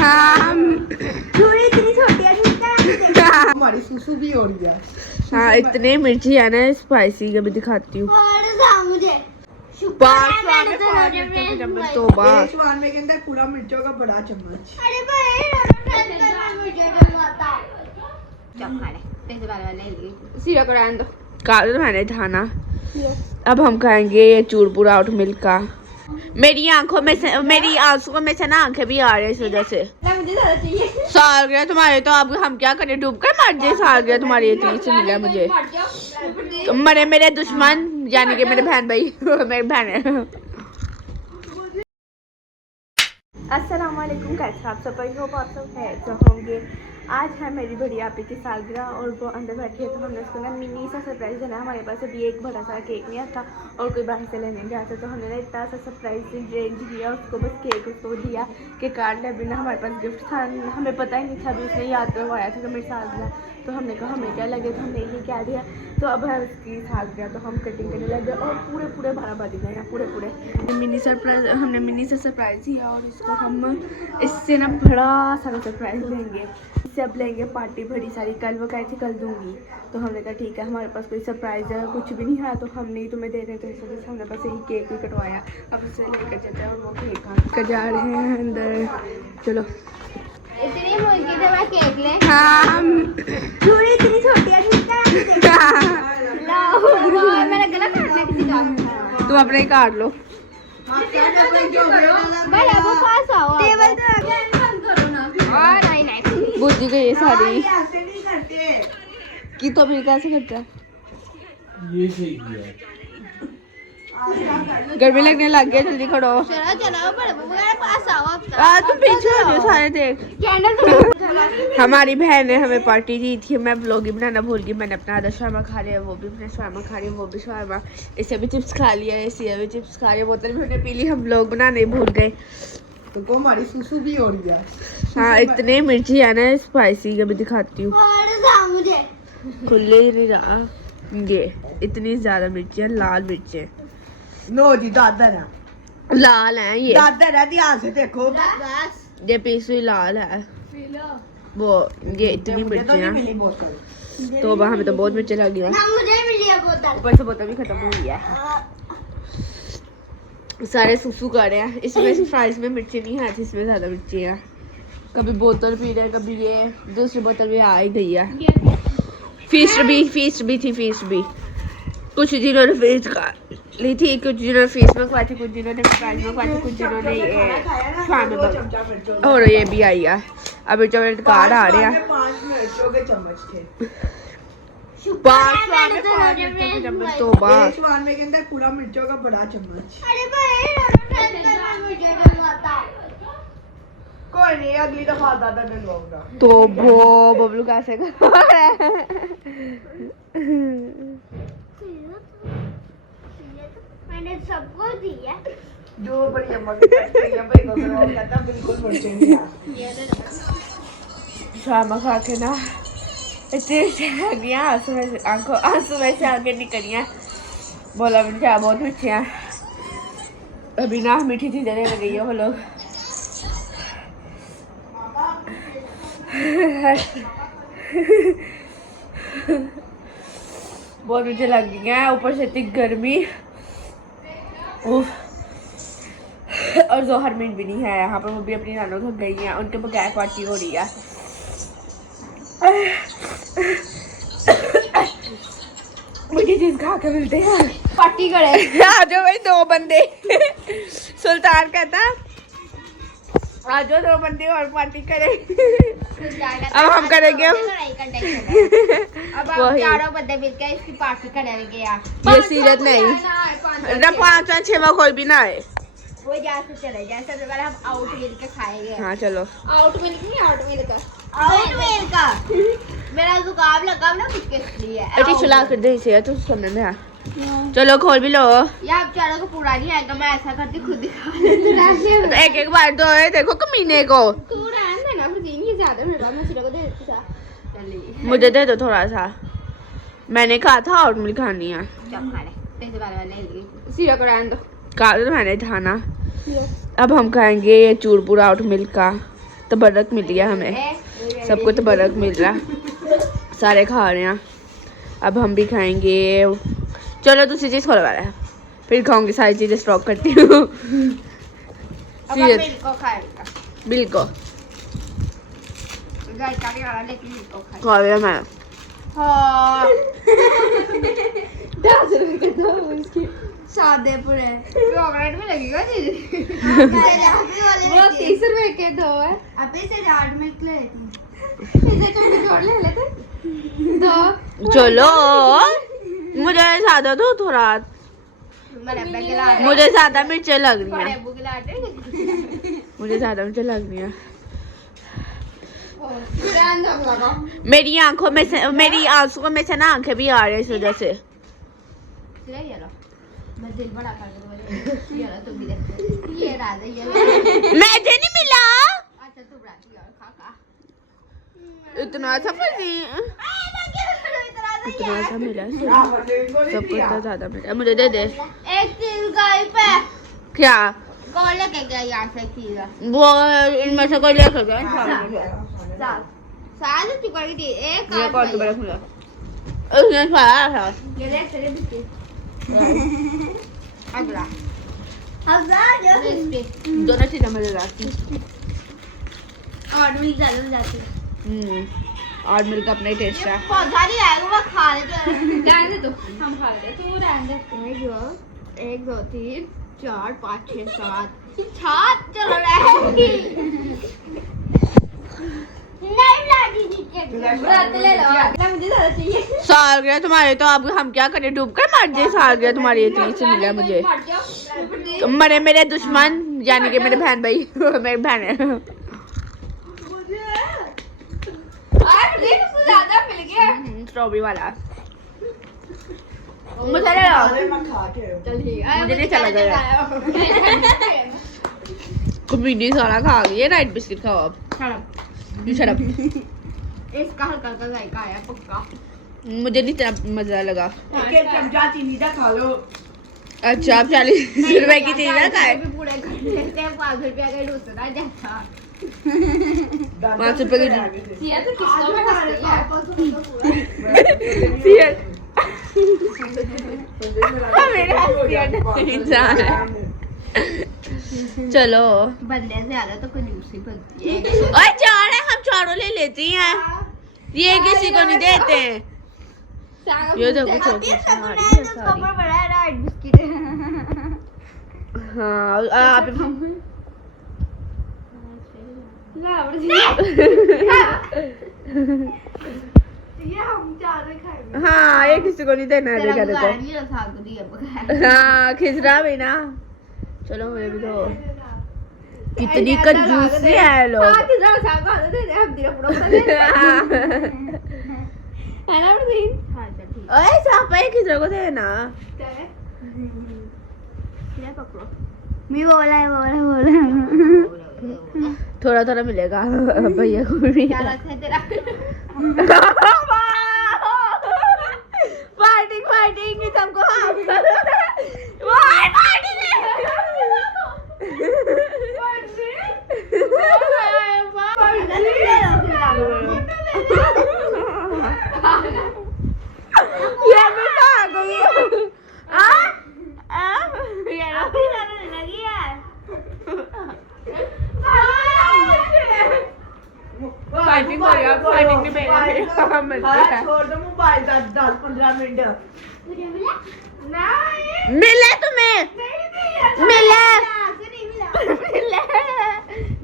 हाँ चूड़ी इतनी छोटी है हमारी सुसु भी हो रही है। हाँ इतने मिर्ची है ना स्पाइसी अभी दिखाती हूँ। मुझे तोबा शेजवान में कहता है पूरा मिर्चों का बड़ा चम्मच। अरे सीरा को रहने दो। काले तो मैंने था ना। अब हम खाएंगे ये चूरपुर आउट मिल्क का। मेरी आंखों में से मेरी आंसुओं में से ना आंखें भी आ रही है इस वजह से। मुझे ज्यादा चाहिए। सालगिरह तुम्हारे तो अब हम क्या करें डूब कर मर जाए। सालगिरह तुम्हारी इतनी से मिला मुझे। मरे मेरे दुश्मन यानी कि मेरे बहन भाई मेरी बहन है। अस्सलाम वालेकुम, कैसे आप सब? आई होप आप सब है जो होंगे। आज है मेरी बड़ी आपी की सालगिरह और वो अंदर बैठी है तो हमने उसको ना मिनी सा सरप्राइज़ देना है। हमारे पास अभी एक बड़ा सा केक नहीं आता और कोई बाहर से लेने गया था तो हमने ना इतना सा सरप्राइज रेंज किया उसको। बस केक उसको दिया कि कार्ड अभी ना हमारे पास गिफ्ट था, हमें पता ही नहीं था। अभी उसने याद करवाया था कि मेरी सालगिरह, तो हमने कहा हमें क्या लगे तो हमने ये क्या दिया। तो अब है उसकी सालगिरह तो हम कटिंग करने लगे और पूरे 12 बज गए हैं पूरे। मिनी सरप्राइज हमने मिनी सा सरप्राइज दिया और इसको हम इससे ना बड़ा सारा सरप्राइज देंगे। इससे अब लेंगे पार्टी बड़ी सारी। कल वो कही थी कल दूंगी तो हमने कहा ठीक है, हमारे पास कोई सरप्राइज कुछ भी नहीं है तो हम नहीं तुम्हें दे रहे। तो इस वजह से हमने बस यही केक भी कटवाया। अब उसे लेकर चलते हैं और वो केक का जा रहे हैं अंदर। चलो इतनी मुर्गी तो मैं केक ले। हाँ चूड़ी इतनी छोटी है मेरा गला काटना किसी का। तुम अपने ही काट लो। बड़ा वो पास आओ टेबल पे आके बंद करो ना। नहीं बुद्धि गई ये सारी ऐसे नहीं करते। की तो फिर कैसे करता है। ये सही किया। गर्मी लगने लग गया, जल्दी खड़ो। चलो चलो बड़े मेरे पास आओ अब। तुम पीछे हो जाओ सारे देख। कैंडल हमारी बहन ने हमें पार्टी दी थी। मैं व्लॉग ही बनाना भूल गई। मैंने अपना आधा शर्मा खा लिया, वो भी अपना शर्मा खा रही है, वो भी शर्मा। इसे भी चिप्स खा लिया, इसे भी चिप्स खा रही है, बोतल भी हमने पी ली। हम व्लॉग बनाने भूल गए तो को हमारी सुसु भी हो रही है। हाँ इतने मिर्ची है ना स्पाइसी अभी दिखाती हूँ। मुझे खुले ही नहीं रहा ये इतनी ज्यादा मिर्ची है, लाल मिर्ची नो जी दादर है, लाल है ये। दादर है, ध्यान से देखो। बस ये पीस हुई लाल है वो। ये इतनी मिर्ची है मिली बोतल। तो हमें तो बहुत मिर्ची लगी है। ना मुझे मिली है बोतल। ऊपर से बोतल भी खत्म हो गई है। सारे सुसु कर रहे हैं। इसमें फ्राइज में मिर्ची नहीं है, इसमें ज्यादा मिर्ची है। कभी बोतल पी रहे, कभी ये दूसरी बोतल भी आ ही गई है। फीस भी थी। कुछ जिन्होंने फीस का ली थी, कुछ जिन्होंने फीस मंगवाई थी, कुछ जिन्होंने फ्राइज मंगवाई थी, कुछ जिन्होंने शाम में। और ये भी आई है। अभी चॉकलेट कार्ड आ रहे हैं। 5 मिर्चों के चम्मच थे। 5 मिर्चों के चम्मच तो बात। शेजवान में कहता है पूरा मिर्चों का बड़ा चम्मच। अरे भाई मुझे डलवाता है। कोई नहीं, अगली दफा दादा डलवाऊंगा। तो वो बबलू कैसे कर रहा है। मैंने सबको दिया। जो बड़ी अम्मा की करती है भाई को कहता बिल्कुल मिर्चें नहीं है। शामा खा के ना इतनी आंसू में से आगे निकलियाँ। बोला मुझे क्या बहुत मिर्ची है। अभी ना मीठी चीजें देने लगी है वो लोग। बहुत मुझे लग गई है, ऊपर से इतनी गर्मी। और जोहर मिन भी नहीं है यहाँ पर, वो भी अपनी नानों घर गई हैं। उनके बगैर पार्टी हो रही है। मीठी चीज खा के मिलते हैं, पार्टी करे। आ जाओ भाई 2 बंदे। सुल्तान कहता आ जाओ 2 बंदे और पार्टी करें। अब हम करेंगे अब हम चारों बंदे मिलकर इसकी पार्टी करेंगे यार। ये सीरत नहीं ना 5 और 6 कोई भी ना आए। वो जैसे चले जैसे पहले हम आउट मिल के खाएंगे। हाँ चलो। आउट मिल का मेरा जुकाम लगा ना मुझके लिए। अटी चला कर दे इसे तो सुनने में आ। चलो खोल भी लो। यार आप चारों को पूरा नहीं आएगा, मैं ऐसा करती खुद ही खा लेती। तो एक बार तो है, देखो कमीने को। ज्यादा मेरे पास मैं सीरा को दे देती था। मुझे दे दो थोड़ा सा, मैंने कहा था और मिल खानी है। चल खा ले, पैसे वाले सीरा को रहने दो। काले तो मैंने था ना। अब हम खाएंगे ये चूरपुर आउट मिल्क का। तबरक मिली है हमें, सबको तबरक मिल रहा, सारे खा रहे हैं। अब हम भी खाएंगे। चलो दूसरी चीज़ खोलवा रहा है, फिर खाऊंगी, सारी चीज़ें स्टॉक करती हूँ। बिल को खा लिया मैं। सादे पूरे चॉकलेट में लगेगा जी। वो 30 रुपए के 2 है। अबे से डार्क मिल्क ले इसे चॉकलेट जोड़ ले लेते 2। चलो मुझे ज्यादा दो थोड़ा, मुझे ज्यादा मिर्चें लग रही हैं, मुझे ज्यादा मिर्चें लग रही हैं। मेरी आंखों में से, मेरी आंसुओं में से ना आंखें भी आ रही है इस वजह से। मैं दिल बड़ा कर दूं ये तुम भी देखो ये राजा ये मुझे नहीं मिला। अच्छा तू राजी और खा खा इतना सफल नहीं, इतना सा मिला सबको, इतना ज्यादा मिला। मुझे दे दे एक चीज गाय पे क्या, कौन लेके गया यहाँ से चीज? वो इनमें से कोई लेकर गया। साल चुका की थी एक ये कौन तो बड़ा खुला उसने खाया था। ये ले तेरे बिस्किट अगला दोनों चीजें मजे आती और मिल जाती और मिल्क अपना ही टेस्ट है। पौधा नहीं आएगा वो खा लेते रहने दो हम खा लेते तू रहने दे 1 2 3 4 5 6 7 चलो रहेगी नहीं लागी रात ले लो मुझे ज्यादा चाहिए। सालगिरह तुम्हारे तो अब हम क्या करें, डूब कर मर जाए। सालगिरह तुम्हारी इतनी से मिला मुझे, मरे मेरे दुश्मन यानी कि मेरे बहन भाई, मेरी बहन है। ज्यादा मिल गया स्ट्रॉबेरी वाला मुझे ले लो। मुझे नहीं चला गया कमीनी सारा खा गई है। नाइट बिस्किट खाओ अब। शराब इसका हल्का हल्का जायका आया पक्का। मुझे नहीं इतना मजा लगा। एक चमचा चीनी का खा लो। अच्छा आप 40 रुपए की चीज ना खाए, पूरे घर लेते हैं 5 रुपया का दूसरा जैसा 5 रुपए की ये तो किसको में इंसान है। चलो बदले से आ रहा तो कंजूसी बनती है। और चार है, हम चारों ले लेती हैं, ये किसी को नहीं देते हैं। ये देखो छोटी बड़ा है राइट बिस्किट। हाँ आप हाँ ये किसी को नहीं देना है। हाँ खिजरा भी ना। चलो मुझे भी दो। कितनी कंजूसी है लोग। खिजरा को देना। थोड़ा थोड़ा मिलेगा भैया को भी। फाइटिंग फाइटिंग सबको ये भी खा गई। फाइटिंग हो गया, फाइटिंग नहीं छोड़ दो मोबाइल 10-15 मिनट। मिले तुम्हें, मिले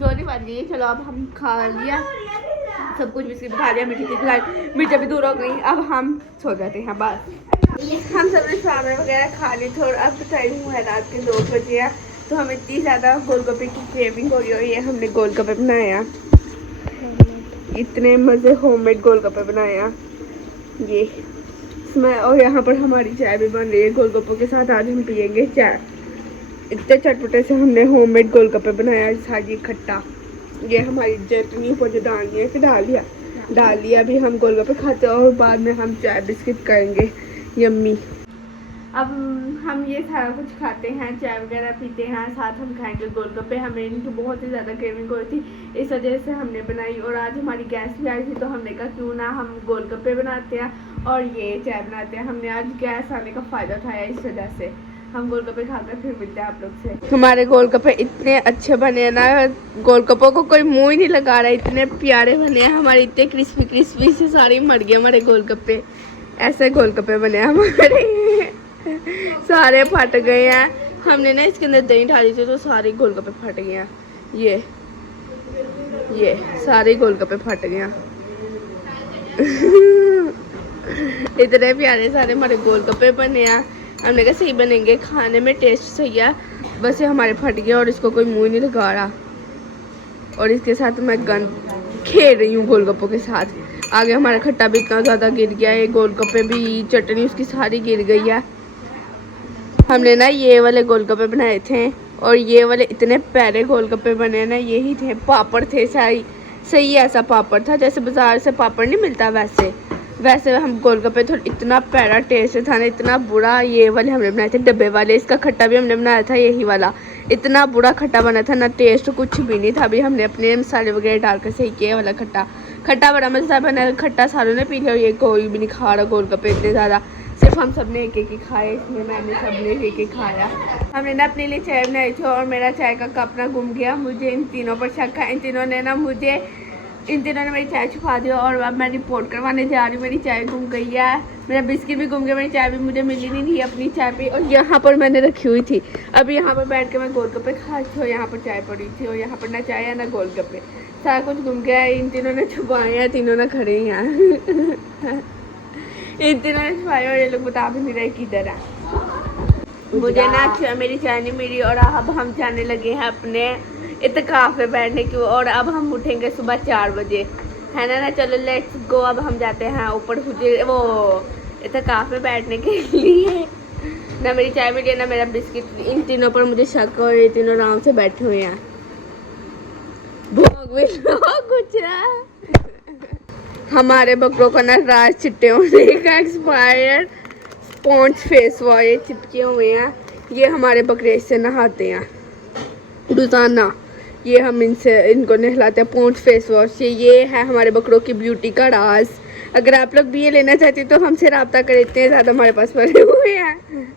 जोरी बन गई। चलो अब हम खा लिया सब कुछ, बिस्किट खा लिया, मिर्ची भी दूर हो गई। अब हम सो जाते हैं बस। हम सब ने चावल वगैरह खा ली। थोड़ा अब टाइम हुआ है रात के 2 बजे है, तो हमें इतनी ज़्यादा गोलगप्पे की क्रेविंग हो रही है। ये हमने गोलगप्पे बनाया, इतने मज़े होममेड गोलगप्पे बनाया ये इसमें। और यहाँ पर हमारी चाय भी बन रही है गोलगप्पों के साथ। आज हम पियेंगे चाय। इतने चटपटे से हमने होममेड गोलगप्पे बनाया। साजी खट्टा, ये हमारी चटनी ऊपर जो डालनी है फिर डाल लिया। अभी हम गोलगप्पे खाते हैं और बाद में हम चाय बिस्किट करेंगे यम्मी। अब हम ये सारा कुछ खाते हैं, चाय वगैरह पीते हैं, साथ हम खाएंगे गोलगप्पे। हमें इनकी बहुत ही ज़्यादा क्रेविंग हो रही थी, इस वजह से हमने बनाई। और आज हमारी गैस भी आई थी तो हमने कहा क्यों ना हम गोलगप्पे बनाते हैं और ये चाय बनाते हैं। हमने आज गैस आने का फ़ायदा उठाया, इस वजह से हम गोलगप्पे खाकर फिर मिलते हैं आप लोग से। हमारे गोलगप्पे इतने अच्छे बने हैं ना, गोलगप्पों को कोई मुँह ही नहीं लगा रहा, इतने प्यारे बने हैं हमारे, इतने क्रिस्पी क्रिस्पी से सारे मर गए हमारे गोलगप्पे। ऐसे गोलगप्पे बने हैं हमारे सारे फट गए हैं। हमने ना इसके अंदर दही डाली थी तो सारे गोलगप्पे फट गए हैं। ये सारे गोलगप्पे फट गए हैं इतने प्यारे सारे हमारे गोलगप्पे बने हैं। हमने कहा सही बनेंगे, खाने में टेस्ट सही है, बस ये हमारे फट गए और इसको कोई मुंह नहीं लगा रहा। और इसके साथ मैं गन खेल रही हूँ गोलगप्पों के साथ। आगे हमारा खट्टा भी इतना ज़्यादा गिर गया है, गोलगप्पे भी, चटनी उसकी सारी गिर गई है। हमने ना ये वाले गोलगप्पे बनाए थे और ये वाले इतने प्यारे गोलगप्पे बने ना, यही थे। पापड़ थे सही ऐसा पापड़ था जैसे बाजार से पापड़ नहीं मिलता वैसे हम गोलगप्पे थोड़ा, इतना प्यारा टेस्ट था ना, इतना बुरा। ये वाले हमने बनाए थे डब्बे वाले, इसका खट्टा भी हमने बनाया था यही वाला। इतना बुरा खट्टा बना था ना, टेस्ट कुछ भी नहीं था। अभी हमने अपने मसाले वगैरह डालकर सही किया वाला खट्टा बड़ा मज़ेदार बना। खट्टा सारों ने पी लिया, ये कोई भी नहीं खा रहा गोलगप्पे इतने ज़्यादा, सिर्फ हम सब ने एक एक ही खाए, इसमें मैंने सब ने एक एक खाया। हमने ना अपने लिए चाय बनाई थी और मेरा चाय का कप ना गुम गया। मुझे इन तीनों पर शक है, इन तीनों ने मेरी चाय छुपा दी और अब मैं रिपोर्ट करवाने जा रही हूँ। मेरी चाय गुम गई है, मेरा बिस्किट भी गुम गया, मेरी चाय भी मुझे मिली नहीं थी अपनी चाय पे, और यहाँ पर मैंने रखी हुई थी। अभी यहाँ पर बैठ के मैं गोलगप्पे खा रही थी और यहाँ पर चाय पड़ी थी और यहाँ पर ना चाय है ना गोलगप्पे, सारा कुछ गुम गया। इन तीनों ने छुपाए हैं, तीनों ना खड़े हैं यहाँ इन तीनों ने छुपाए और ये लोग बता भी नहीं रहे किधर है। मुझे ना मेरी चाय नहीं मिली और अब हम जाने लगे हैं अपने इत्तेकाफ पे बैठने की, और अब हम उठेंगे सुबह 4 बजे, है ना। चलो लेट्स गो। अब हम जाते हैं ऊपर वो इत्तेकाफ में बैठने के लिए। ना मेरी चाय मिली ना मेरा बिस्किट। इन तीनों पर मुझे शक और ये तीनों आराम से बैठे हुए हैं। भोग भी कुछ हमारे बकरों का ना राज चिट्टे होने का एक्सपायर पॉन्ड्स फेस वॉश ये चिपके हुए हैं। ये हमारे बकरे इससे नहाते हैं रोजाना, ये हम इनको नहलाते हैं पॉन्ड्स फेस वॉश से। ये है हमारे बकरों की ब्यूटी का राज। अगर आप लोग भी ये लेना चाहते हैं तो हमसे रब्ता करें, इतने ज़्यादा हमारे पास पड़े हुए हैं।